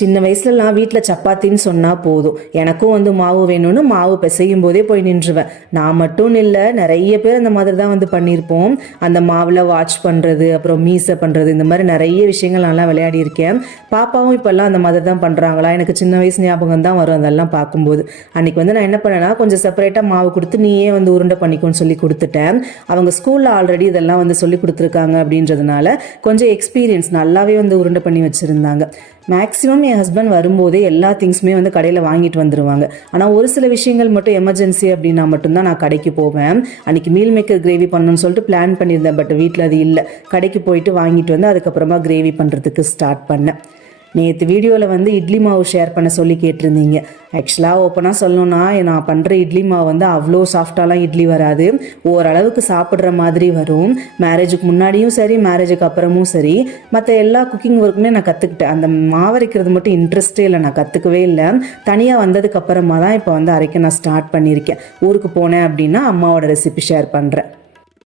சின்ன வயசுலலாம் வீட்டில் சப்பாத்தின்னு சொன்னால் போதும், எனக்கும் மாவு வேணும்னு மாவு பிசையும் போதே போய் நின்றுவேன். நான் மட்டும் இல்லை, நிறைய பேர் அந்த மாதிரி தான் பண்ணியிருப்போம். அந்த மாவில் வாட்ச் பண்ணுறது, அப்புறம் மீசை பண்ணுறது, இந்த மாதிரி நிறைய விஷயங்கள் நான்லாம் விளையாடி இருக்கேன். பாப்பாவும் இப்போல்லாம் அந்த மாதிரி தான் பண்ணுறாங்களா? எனக்கு சின்ன வயசு ஞாபகம் தான் வரும் அதெல்லாம் பார்க்கும்போது. அன்றைக்கி நான் என்ன பண்ணேன்னா, கொஞ்சம் செப்பரேட்டாக மாவு கொடுத்து நீயே உருண்டை பண்ணிக்கோன்னு சொல்லி கொடுத்துட்டேன். அவங்க ஸ்கூலில் ஆல்ரெடி இதெல்லாம் சொல்லி கொடுத்துருக்காங்க அப்படின்றதுனால கொஞ்சம் எக்ஸ்பீரியன்ஸ் நல்லாவே உருண்டை பண்ணி வச்சுருந்தாங்க. மேக்ஸிமம் என் ஹஸ்பண்ட் வரும்போதே எல்லா திங்ஸுமே கடையில் வாங்கிட்டு வந்துடுவாங்க. ஆனால் ஒரு சில விஷயங்கள் மட்டும் எமர்ஜென்சி அப்படின்னா மட்டும்தான் நான் கடைக்கு போவேன். அன்றைக்கி மீல் மேக்கர் கிரேவி பண்ணணும்னு சொல்லிட்டு பிளான் பண்ணியிருந்தேன். பட் வீட்டில் அது இல்லை. கடைக்கு போயிட்டு வாங்கிட்டு வந்து அதுக்கப்புறமா கிரேவி பண்ணுறதுக்கு ஸ்டார்ட் பண்ணேன். நேற்று வீடியோவில் இட்லி மாவு ஷேர் பண்ண சொல்லி கேட்டிருந்தீங்க. ஆக்சுவலாக ஓப்பனாக சொல்லணும்னா, நான் பண்ணுற இட்லி மாவு அவ்வளோ சாஃப்டாலாம் இட்லி வராது. ஓரளவுக்கு சாப்பிட்ற மாதிரி வரும். மேரேஜுக்கு முன்னாடியும் சரி, மேரேஜுக்கு அப்புறமும் சரி, மற்ற எல்லா குக்கிங் ஒர்க்குமே நான் கற்றுக்கிட்டேன். அந்த மாவரைக்கிறது மட்டும் இன்ட்ரெஸ்ட்டே இல்லை, நான் கற்றுக்கவே இல்லை. தனியாக வந்ததுக்கு அப்புறமா தான் இப்போ அரைக்க நான் ஸ்டார்ட் பண்ணியிருக்கேன். ஊருக்கு போனேன் அப்படின்னா அம்மாவோட ரெசிபி ஷேர் பண்ணுறேன்.